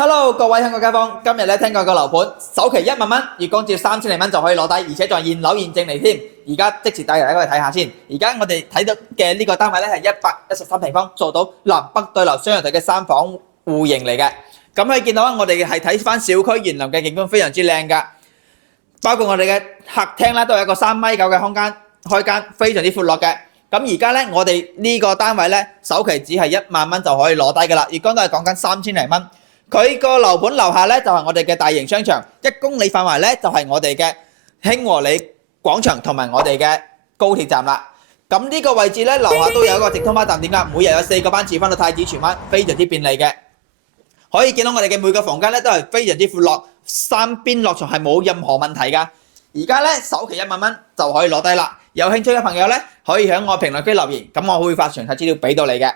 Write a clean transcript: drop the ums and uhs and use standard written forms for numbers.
Hello，各位香港街坊，今日咧聽講個樓盤首期1萬蚊，月供至3000零蚊就可以攞低，而且仲係現樓現證嚟添。而家即時帶入嚟過嚟睇下先。而家我哋睇到嘅呢個單位咧係113平方，做到南北對流雙陽台嘅3房戶型嚟嘅。咁可以見到啊，我哋係睇翻小區園林嘅景觀非常之靚㗎，包括我哋嘅客廳啦，都有一個3.9米嘅空間開間，非常之闊落嘅。咁而家咧，我哋呢個單位咧首期只係1萬蚊就可以攞低㗎啦，月供都係講緊3000零蚊。佢個樓盤樓下咧就係我哋嘅大型商場，1公里範圍咧就係我哋嘅興和里廣場同埋我哋嘅高鐵站啦。咁呢個位置咧樓下都有一個直通巴站點㗎，每日有4個班次翻到太子荃灣，非常之便利嘅。可以見到我哋嘅每個房間咧都係非常之闊落，3邊落床係冇任何問題㗎。而家咧首期1萬蚊就可以攞低啦。有興趣嘅朋友咧可以喺我評論區留言，咁我會發詳細資料俾到你嘅。